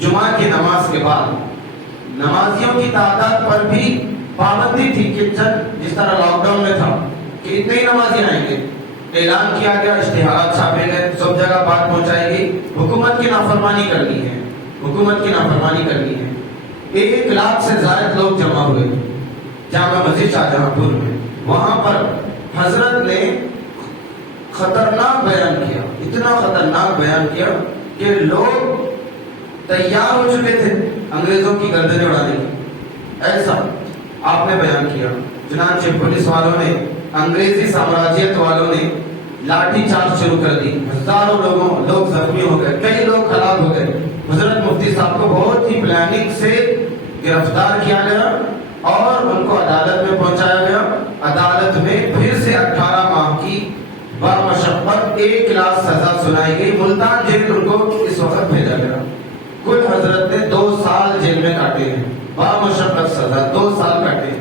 جمعہ کی نماز کے بعد، نمازیوں کی تعداد پر بھی پابندی تھی کہ جس طرح لاک ڈاؤن میں تھا کہ اتنے ہی نمازی آئیں گے۔ اعلان کیا گیا، اشتہارات چھاپے گئے، سب جگہ بات پہنچائی گئی، حکومت کی نافرمانی کرنی ہے، حکومت کی نافرمانی کرنی ہے۔ 1 لاکھ سے زائد لوگ جمع ہوئے جامع مسجد شاہجہاں پور میں۔ وہاں پر حضرت نے خطرناک بیان کیا، اتنا خطرناک بیان کیا کہ لوگ تیار ہو چکے تھے انگریزوں کی گردنیں اڑانے کی۔ ایسا آپ نے بیان کیا، چنانچہ پولیس والوں نے، انگریزی سامراجیت والوں نے لاٹھی چارج شروع کر دی، ہزاروں لوگ زخمی ہو گئے، کئی لوگ ہلاک ہو گئے۔ حضرت مفتی صاحب کو بہت ہی پلاننگ سے گرفتار کیا گیا اور ان کو عدالت میں پہنچایا گیا۔ عدالت میں پھر سے 18 ماہ کی بامشقت 1 لاکھ سزا سنائی گئی، ملتان جیل ان کو اس وقت بھیجا گیا۔ کل حضرت نے 2 سال جیل میں کاٹے ہیں، بامشقت سزا 2 سال کاٹے ہیں۔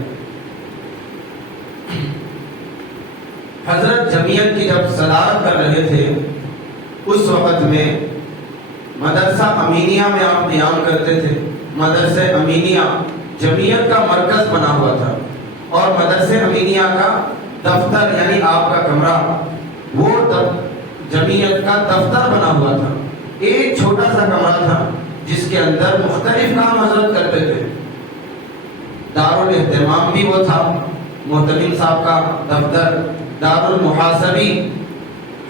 حضرت جمعیت کی جب صدارت کر رہے تھے اس وقت میں مدرسہ امینیہ میں آپ قیام کرتے تھے۔ مدرسہ امینیہ جمعیت کا مرکز بنا ہوا تھا اور مدرسہ امینیہ کا دفتر یعنی آپ کا کمرہ وہ جمعیت کا دفتر بنا ہوا تھا۔ ایک چھوٹا سا کمرہ تھا جس کے اندر مختلف کام حضرت کرتے تھے۔ دارالاہتمام بھی وہ تھا، محتمم صاحب کا دفتر، دارالمحاسبی،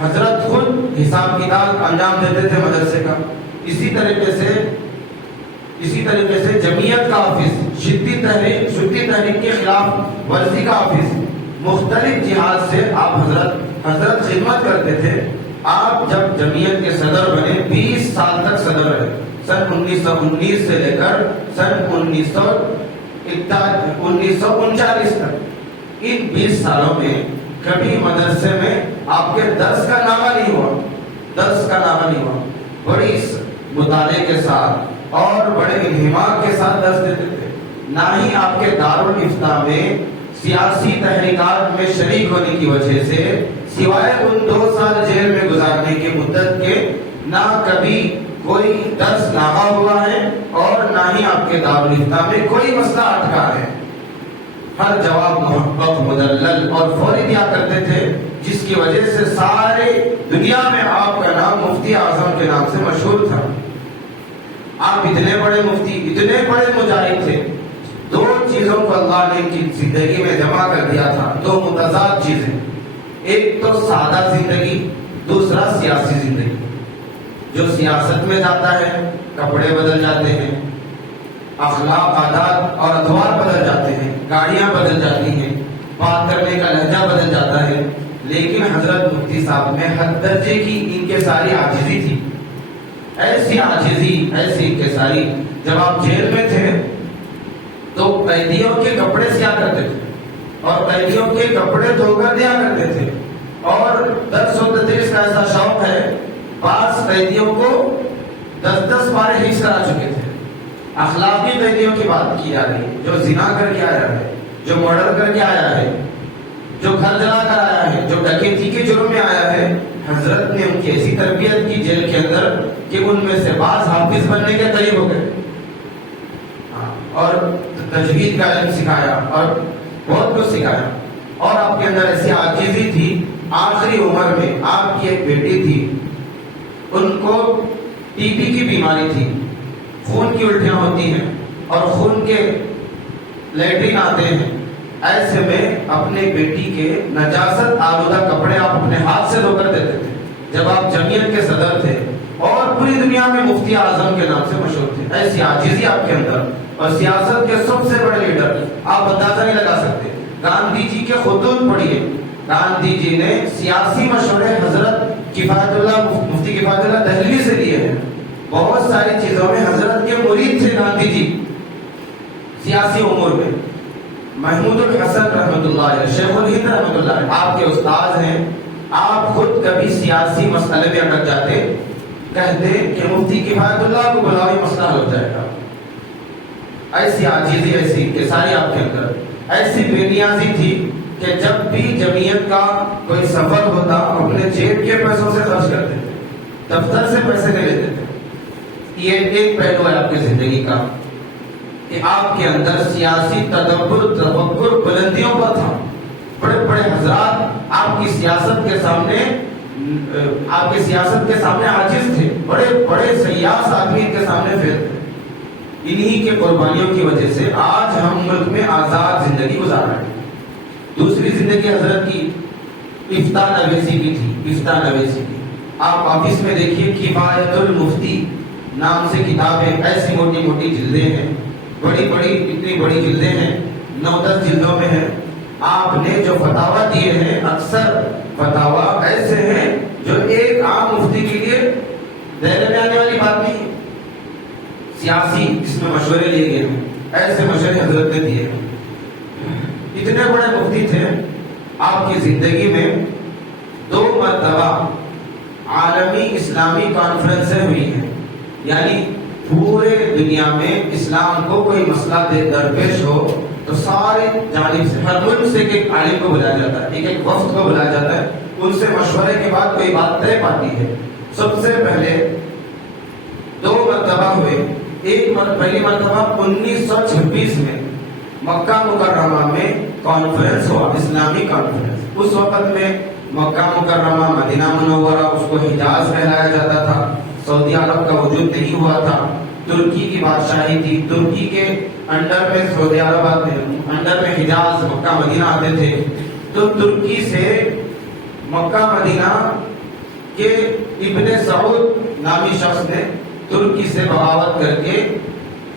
حضرت خود حساب کتاب انجام دیتے تھے مدرسے کا۔ اسی طریقے سے جمعیت کا آفس، شدی تحریک کے خلاف ورزی کا آفس، مختلف جہاد سے آپ حضرت خدمت کرتے تھے آپ جب جمعیت کے صدر بنے 20 سال تک صدر رہے، سن 1919 سے لے کر سن 1939 تک۔ ان 20 سالوں میں کبھی مدرسے میں آپ کے درس کا نامہ نہیں ہوا، درس کا نامہ نہیں ہوا۔ بڑی مطالعے کے ساتھ اور بڑے انہماک کے ساتھ درس دیتے تھے۔ نہ ہی آپ کے دارالافتاء میں سیاسی تحریکات میں شریک ہونے کی وجہ سے، سوائے ان 2 سال جیل میں گزارنے کی مدت کے، نہ کبھی کوئی درس نامہ ہوا ہے اور نہ ہی آپ کے دارالافتاء میں کوئی مسئلہ اٹکا ہے۔ ہر جواب محقق، مدلل اور فوری دیا کرتے تھے، جس کی وجہ سے سارے دنیا میں آپ کا نام مفتی اعظم کے نام سے مشہور تھا۔ آپ اتنے بڑے مفتی، اتنے بڑے مجاہد تھے، 2 چیزوں کو اللہ نے ان کی زندگی میں جمع کر دیا تھا، 2 متضاد چیزیں، ایک تو سادہ زندگی، دوسرا سیاسی زندگی۔ جو سیاست میں جاتا ہے کپڑے بدل جاتے ہیں، اخلاق، عادات اور ادوار بدل جاتے ہیں، گاڑیاں بدل جاتی ہیں، بات کرنے کا لہجہ بدل جاتا ہے، لیکن حضرت مفتی صاحب میں حد درجے کی انکساری عاجزی تھی، ایسی عاجزی، ایسی انکساری۔ جب آپ جیل میں تھے تو قیدیوں کے کپڑے سیا کرتے تھے اور قیدیوں کے کپڑے دھو کر دیا کرتے تھے، اور درس و تدریس کا ایسا شوق ہے، بعض قیدیوں کو 10 پارے حفظ کرا چکے تھے۔ اخلاقی قیدیوں کی بات کی جا رہی ہے، جو زنا کر کے آیا ہے، جو مرڈر کر کے آیا ہے، جو گھر جلا کر آیا ہے، جو ڈکیتی کے جرم میں آیا ہے، حضرت نے ان کی ایسی تربیت کی جیل کے اندر کہ ان میں سے بعض حافظ بننے کے قریب ہو گئے، اور تجوید کا علم سکھایا اور بہت کچھ سکھایا۔ اور آپ کے اندر ایسی عاجزی تھی، آخری عمر میں آپ کی ایک بیٹی تھی، ان کو ٹی بی کی بیماری تھی، خون کی الٹیاں ہوتی ہیں اور خون کے لیٹرین آتے ہیں، ایسے میں اپنے بیٹی کے نجاست آلودہ کپڑے آپ اپنے ہاتھ سے دھو کر دیتے تھے، جب آپ جمعیت کے صدر تھے اور پوری دنیا میں مفتی اعظم کے نام سے مشہور تھے۔ ایسی عاجزی آپ کے اندر، اور سیاست کے سب سے بڑے لیڈر، آپ اندازہ نہیں لگا سکتے، گاندھی جی کے خطوط پڑھیے، گاندھی جی نے سیاسی مشورے حضرت کفایت اللہ، مفتی کفایت اللہ دہلوی سے لیے ہیں۔ بہت ساری چیزوں میں حضرت کے مرید تھے گاندھی جی، سیاسی امور میں۔ محمود الحسن رحمۃ اللہ علیہ، شیخ الہند رحمۃ اللہ علیہ آپ کے استاذ ہیں، آپ خود کبھی سیاسی مسئلے میں اٹک جاتے، کہتے کہ مفتی کفایت اللہ کو بلاؤ، یہ مسئلہ ہو جائے گا۔ ایسی عاجزی، ایسی انکساری آپ کے اندر، ایسی بے نیازی تھی کہ جب بھی جمعیت کا کوئی سفر ہوتا اپنے جیب کے پیسوں سے خرچ کرتے تھے، دفتر سے پیسے نہیں لیتے تھے۔ یہ ایک پہلو ہے آپ کی زندگی کا کہ آپ کے اندر سیاسی تدبر، تفکر بلندیوں پر تھا۔ بڑے بڑے حضرات آپ کی سیاست کے سامنے عاجز تھے، بڑے بڑے سیاس آدمی ان کے سامنے فیل تھے۔ انہی کے قربانیوں کی وجہ سے آج ہم ملک میں آزاد زندگی گزار رہے ہیں۔ دوسری زندگی حضرت کی افتاء نویسی کی تھی، افتاء نویسی کی۔ آپ آفس میں دیکھیے، کفایت المفتی نام سے کتابیں، ایسی موٹی موٹی جلدیں ہیں، بڑی بڑی، اتنی بڑی جلدیں ہیں، 9-10 جلدوں میں ہیں۔ آپ نے جو فتاوا دیے ہیں، اکثر فتاوا ایسے ہیں جو ایک عام مفتی کے لیے دائرے میں آنے والی بات نہیں ہے، سیاسی جس میں مشورے لیے گئے ہیں، ایسے مشورے حضرت نے دیے ہیں۔ اتنے بڑے مفتی تھے، آپ کی زندگی میں 2 مرتبہ عالمی اسلامی کانفرنسیں ہوئی ہیں، یعنی پورے دنیا میں اسلام کو کوئی مسئلہ درپیش ہو تو سارے جانب سے، ہر ملک سے ایک عالم کو بلایا جاتا ہے، ایک وفد کو بلایا جاتا ہے، ان سے مشورے کے بعد کوئی بات طے پاتی ہے۔ سب سے پہلے 2 مرتبہ ہوئے، پہلی مرتبہ 1926 میں مکہ مکرمہ میں کانفرنس ہوا، اسلامی کانفرنس۔ اس وقت میں مکہ مکرمہ، مدینہ منورہ، اس کو حجاز کہلایا جاتا تھا، سعودی عرب کا وجود نہیں ہوا تھا، ترکی کی بادشاہی تھی، ترکی کے انڈر میں سعودی عرب آتے، انڈر میں حجاز، مکہ مدینہ آتے تھے۔ تو ترکی سے مکہ مدینہ کے ابن سعود نامی شخص نے ترکی سے بغاوت کر کے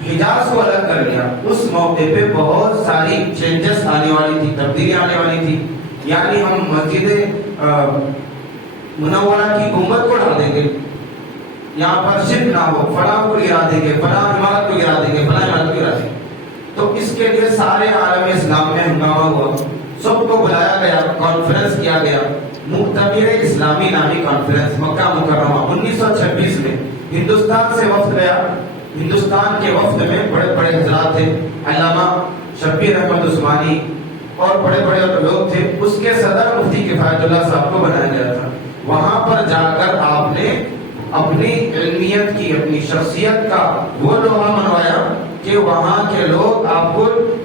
حجاز کو الگ کر لیا۔ اس موقع پہ بہت ساری چینجز آنے والی تھی، تبدیلی آنے والی تھی، یعنی ہم مسجد منورہ کی گنبد کو ڈال دیں گے، یہاں پر شرک نہ ہو، فلاں کو گرا دیں گے، فلاں عمارت کو گرا دیں گے، فلاں عمارت کو گرا دیں گے۔ تو اس کے لیے سارے عالم اسلام میں ہنگامہ ہوا، سب کو بلایا گیا، کانفرنس کیا گیا، مؤتمر اسلامی نامی کانفرنس مکہ مکرمہ 1926 میں ہندوستان سے وفد گیا۔ ہندوستان کے وفد میں بڑے بڑے حضرات تھے، علامہ شبیر احمد عثمانی اور بڑے بڑے لوگ تھے۔ اس کے صدر مفتی کفایت اللہ صاحب کو بنایا گیا تھا۔ وہاں پر جا کر آپ نے اپنی علمیت کی، اپنی شخصیت کا وہ لوہا منوایا کہ وہاں کے لوگ آپ کو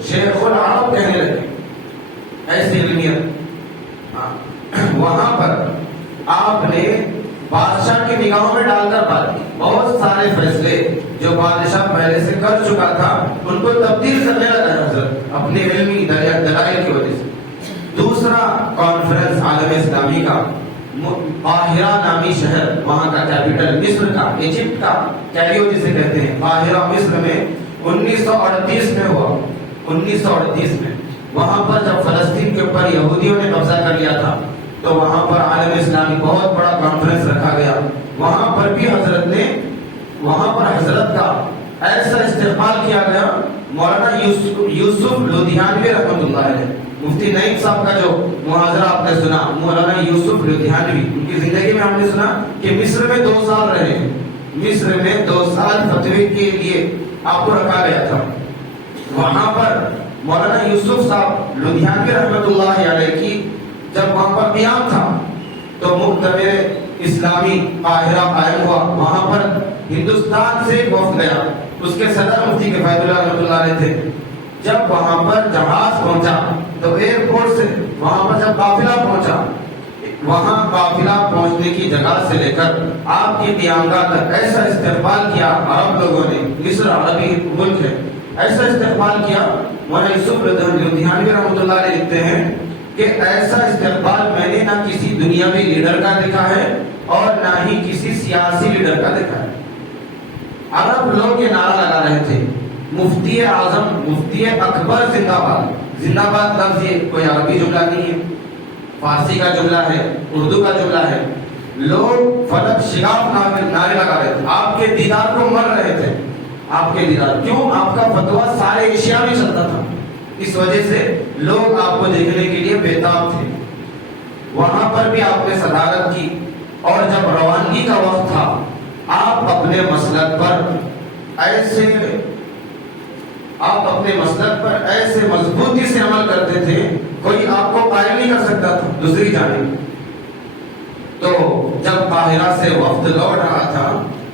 شیخ العرب کہنے لگے، ایسی علمیت۔ وہاں پر آپ نے بادشاہ کی نگاہوں میں ڈال کر بات کی، بہت سارے فیصلے جو بادشاہ پہلے سے کر چکا تھا ان کو تبدیل کرنے لگا حضرت اپنے علمی دلائل کی وجہ سے۔ دوسرا کانفرنس عالم اسلامی کا، قاہرہ نامی شہر، وہاں کا کیپٹل مصر کا، ایجپٹ کا کیریو جسے کہتے ہیں، قاہرہ مصر میں 1938 میں ہوا۔ 1938 میں وہاں پر جب فلسطین کے اوپر یہودیوں نے قبضہ کر لیا تھا تو وہاں پر عالم اسلامی بہت بڑا کانفرنس رکھا گیا۔ وہاں پر بھی حضرت نے، وہاں پر حضرت کا ایسا استقبال کیا گیا، مولانا یوسف لدھیانوی رحمۃ اللہ علیہ، مفتی نعیم صاحب کا جو محاضرہ آپ نے سنا، مولانا یوسف لدھیانوی، ان کی زندگی میں ہم نے سنا کہ مصر میں 2 سال رہے، مصر میں 2 سال فتوی کے لیے آپ کو رکھا گیا تھا۔ وہاں پر مولانا یوسف صاحب لدھیانوی رحمۃ اللہ علیہ کی جب وہاں پر قیام تھا تو مؤتمر اسلامی قاہرہ قائم ہوا۔ وہاں پر ہندوستان سے ایک وفد گیا، اس کے صدر مفتی کفایت اللہ رحمۃ اللہ علیہ تھے۔ جب وہاں پر جہاز پہنچا تو ایئرپورٹ سے وہاں پر جب قافلہ پہنچا، وہاں قافلہ پہنچنے کی جگہ سے لے کر آپ کی قیامگاہ تک ایسا استقبال کیا عرب لوگوں نے، مصر عربی ملک ہے، ایسا استقبال کیا۔ مولانا یوسف لدھیانوی رحمۃ اللہ علیہ لکھتے ہیں کہ ایسا استقبال میں نے نہ کسی دنیاوی لیڈر کا دیکھا ہے اور نہ ہی کسی سیاسی لیڈر کا دیکھا ہے۔ عرب لوگ یہ نعرہ لگا رہے تھے، مفتی اعظم، مفتی اکبر زندہ باد۔ زندہ باد لفظ یہ کوئی عربی جملہ نہیں ہے، فارسی کا جملہ ہے، اردو کا جملہ ہے۔ لوگ فلک شگاف نعرے لگا رہے تھے، آپ کے دیدار کو مر رہے تھے، آپ کے دیدار کیوں؟ آپ کا فتویٰ سارے ایشیا میں چلتا تھا، اس وجہ سے لوگ آپ کو دیکھنے کے لیے بےتاب تھے۔ وہاں پر بھی آپ نے صدارت کی، اور جب روانگی کا وقت تھا آپ اپنے مسلک پر ایسے مضبوطی سے عمل کرتے تھے، کوئی آپ کو قائل نہیں کر سکتا تھا۔ دوسری جانب تو جب قاہرہ سے وفد لوٹ رہا تھا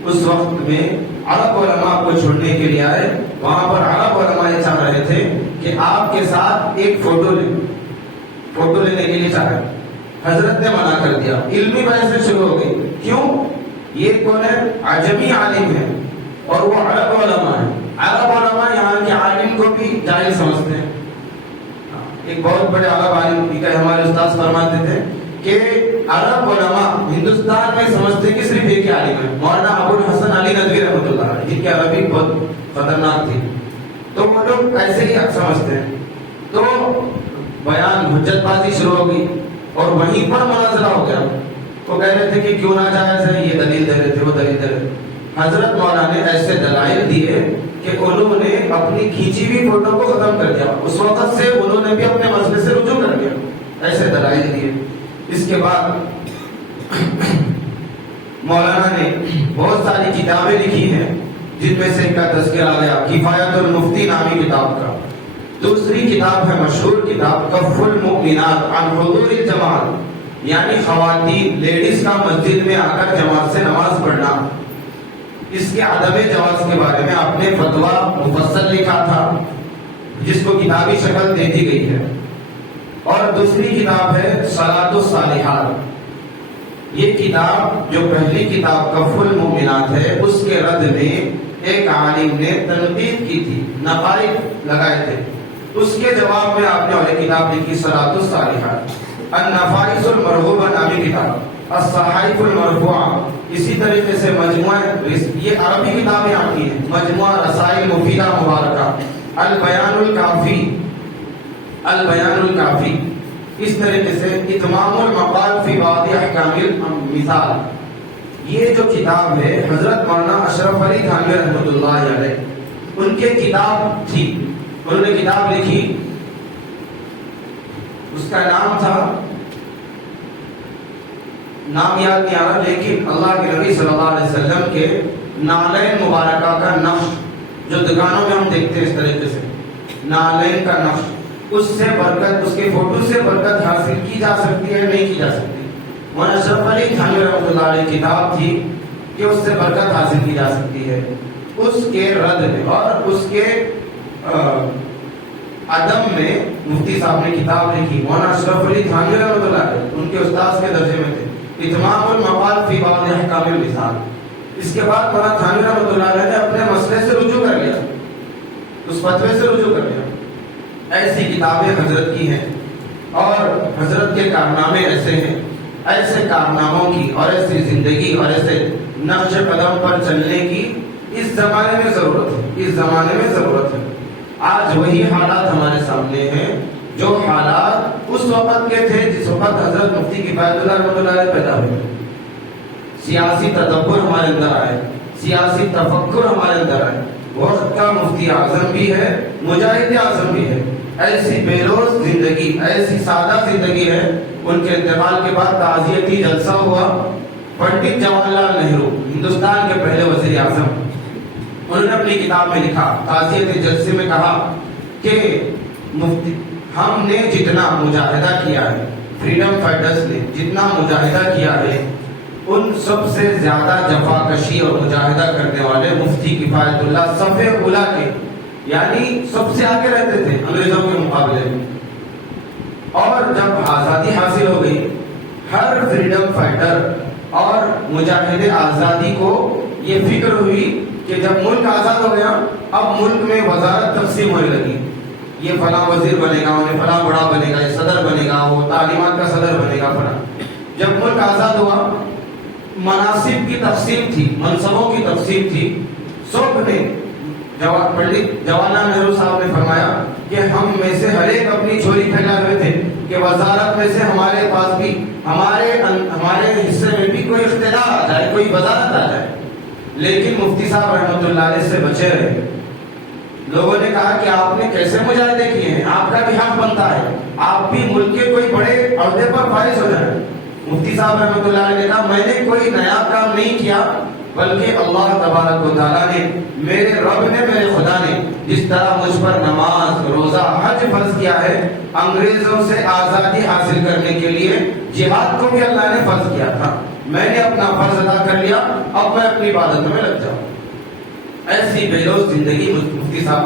اس وقت میں عرب علماء کو چھوڑنے کے لیے آئے، وہاں پر عرب علماء یہ چاہ رہے تھے کہ آپ کے ساتھ ایک فوٹو لینے کے لیے چاہ رہے، حضرت نے منع کر دیا۔ علمی بحث شروع ہو گئی، کیوں؟ یہ کون ہے؟ عجمی عالم ہے اور وہ عرب علماء ہے۔ عرب علماء یہاں کے عالم کو بھی جاہل سمجھتے ہیں۔ ایک بہت بڑے عرب عالم ہمارے استاد فرماتے تھے کہ عرب علماء ہندوستان میں سمجھتے کہ صرف ایک عالم ہے، مولانا ابو الحسن علی ندوی رحمۃ اللہ علیہ، جن کی عربی بہت خطرناک تھی، تو وہ لوگ ایسے ہی سمجھتے ہیں۔ تو بیان حجت بازی شروع ہو گئی اور وہیں پر مناظرہ ہو گیا۔ وہ کہہ رہے تھے کہ کیوں ناجائز ہے، یہ دلیل دے رہے تھے، وہ دلیل دے رہے تھے۔ حضرت مولانا نے ایسے دلائل دیے کہ انہوں نے اپنی کھینچی ہوئی فوٹو کو ختم کر دیا، اس وقت سے انہوں نے بھی اپنے مسئلے سے رجوع کر دیا، ایسے دلائل دیے۔ اس کے بعد مولانا نے بہت ساری کتابیں لکھی ہیں، جن میں سے ایک کا تذکرہ آ گیا کفایت المفتی نامی کتاب کا۔ دوسری کتاب ہے مشہور کتاب کف المؤمنات عن حضور الجماعت، یعنی خواتین لیڈیز کا مسجد میں آ کر جماعت سے نماز پڑھنا، اس کے عدم جواز کے بارے میں آپ نے فتویٰ مفصل لکھا تھا، جس کو کتابی شکل دے دی گئی ہے۔ اور دوسری کتاب ہے صلاۃ الصالحات۔ یہ کتاب جو پہلی کتاب کف المؤمنات ہے، اس کے رد میں ایک عالم نے تنقید کی تھی، نقائص لگائے تھے، اس کے جواب میں آپ نے اور ایک کتاب لکھی صلاۃ الصالحات۔ النفائس المرغوبہ نامی کتاب، الصحائف المرفوعہ، اسی طریقے سے مجموعہ، یہ عربی کتابیں آتی ہیں، مجموعہ رسائل مفیدہ مبارکہ، البیان الکافی، اس طریقے سے اتمام المقال فی بعض احکام المثال، یہ جو کتاب ہے حضرت مولانا اشرف علی تھانوی رحمۃ اللہ علیہ ان کے کتاب تھی، انہوں نے کتاب لکھی، اس کا نام تھا، نام یاد نہیں آ رہا، لیکن اللہ کے نبی صلی اللہ علیہ وسلم کے نالین مبارکہ کا نقش جو دکانوں میں ہم دیکھتے ہیں اس طریقے سے نالین کا نقش، اس سے برکت، اس کے فوٹو سے برکت حاصل کی جا سکتی ہے نہیں کی جا سکتی؟ مولانا اشرف علی تھانوی رحمۃ اللہ علیہ کتاب تھی کہ اس سے برکت حاصل کی جا سکتی ہے، اس کے رد میں اور اس کے عدم میں مفتی صاحب نے کتاب لکھی، مولانا اشرف علی تھانوی رحمۃ اللہ علیہ ان کے استاذ کے درجے میں تھے، اتمام المقال فی بعض احکام المثال۔ اس کے بعد مولانا تھانوی رحمۃ اللہ علیہ نے اپنے مسئلے سے رجوع کر لیا، اس فتوے سے رجوع کر لیا۔ ایسی کتابیں حضرت کی ہیں اور حضرت کے کارنامے ایسے ہیں، ایسے کارناموں کی اور ایسی زندگی اور ایسے نقش قدم پر چلنے کی اس زمانے میں ضرورت ہے، اس زمانے میں ضرورت ہے۔ آج وہی حالات ہمارے سامنے ہیں جو حالات اس وقت کے تھے جس وقت حضرت مفتی کفایت اللہ رحمۃ اللہ علیہ پیدا ہوئے۔ سیاسی تدبر ہمارے اندر آئے، سیاسی تفکر ہمارے اندر آئے، وقت کا مفتی اعظم بھی ہے، مجاہد اعظم بھی ہے، ایسی بے روز زندگی، ایسی سادہ زندگی ہے۔ ان کے انتقال کے بعد تعزیتی جلسہ ہوا، پنڈت جواہر لال نہرو ہندوستان کے پہلے وزیر اعظم، انہوں نے اپنی کتاب میں لکھا، تعزیتی جلسے میں کہا کہ ہم نے جتنا مجاہدہ کیا ہے، فریڈم فائٹرز نے جتنا مجاہدہ کیا ہے، ان سب سے زیادہ جفاکشی اور مجاہدہ کرنے والے مفتی کفایت اللہ صف اولا کے، یعنی سب سے آگے رہتے تھے انگریزوں کے مقابلے میں۔ اور جب آزادی حاصل ہو گئی، ہر فریڈم فائٹر اور مجاہد آزادی کو یہ فکر ہوئی کہ جب ملک آزاد ہو گیا، اب ملک میں وزارت تقسیم ہونے لگی، یہ فلاں وزیر بنے گا، انہیں فلاں بڑا بنے گا، یہ صدر بنے گا، وہ تعلیمات کا صدر بنے گا فلاں۔ جب ملک آزاد ہوا، مناصب کی تقسیم تھی، منصبوں کی تقسیم تھی، سب نے پنڈت جواہر لال نہرو صاحب نے فرمایا کہ ہم میں سے ہر ایک اپنی جھولی پھیلا ہوئے تھے کہ وزارت میں سے ہمارے پاس بھی ہمارے حصے میں بھی کوئی اقتدار آ جائے، کوئی وزارت آ جائے، لیکن مفتی صاحب رحمۃ اللہ علیہ سے بچے رہے۔ لوگوں نے کہا کہ آپ نے کیسے مجاہدے کیے ہیں، آپ کا بھی حق بنتا ہے، آپ بھی ملک کے کوئی بڑے عہدے پر فائز ہو جائیں۔ مفتی صاحب رحمۃ اللہ علیہ نے کہا میں نے کوئی نیا کام نہیں کیا، بلکہ اللہ تبارک و تعالیٰ نے، میرے رب نے، میرے خدا نے جس طرح مجھ پر نماز، روزہ، حج فرض کیا ہے، انگریزوں سے آزادی حاصل کرنے کے لیے جہاد کو بھی اللہ نے فرض کیا تھا، میں نے اپنا فرض ادا کر لیا، اب میں اپنی عبادت میں لگ جاؤں۔ ایسی بے لوث زندگی مفتی صاحب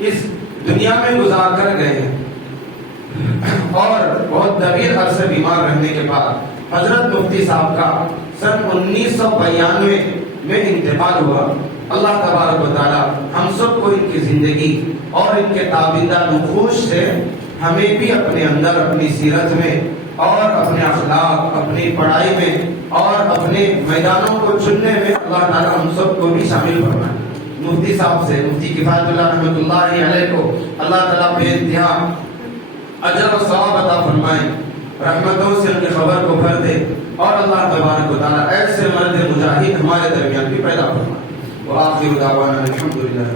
اس دنیا میں گزار کر گئے ہیں، اور بہت طویل عرصے بیمار رہنے کے بعد حضرت مفتی صاحب کا سن 1992 میں انتقال ہوا۔ اللہ تبارک و تعالیٰ ہم سب کو ان کی زندگی اور ان کے تابندہ نقوش سے ہمیں بھی اپنے اندر، اپنی سیرت میں اور اپنے اخلاق، اپنی پڑھائی میں اور اپنے میدانوں کو چننے میں اللہ تعالیٰ ہم سب کو بھی شامل فرمائے۔ مفتی صاحب سے، مفتی کفایت اللہ رحمۃ اللہ علیہ کو اللہ تعالیٰ بے انتہا اجر و ثواب عطا فرمائے، رحمتوں سے ان کی خبر کو بھر دے، اور اللہ تبارک و تعالیٰ ایسے مرد مجاہد ہمارے درمیان بھی پیدا فرمائے۔ وآخر دعوانا الحمدللہ۔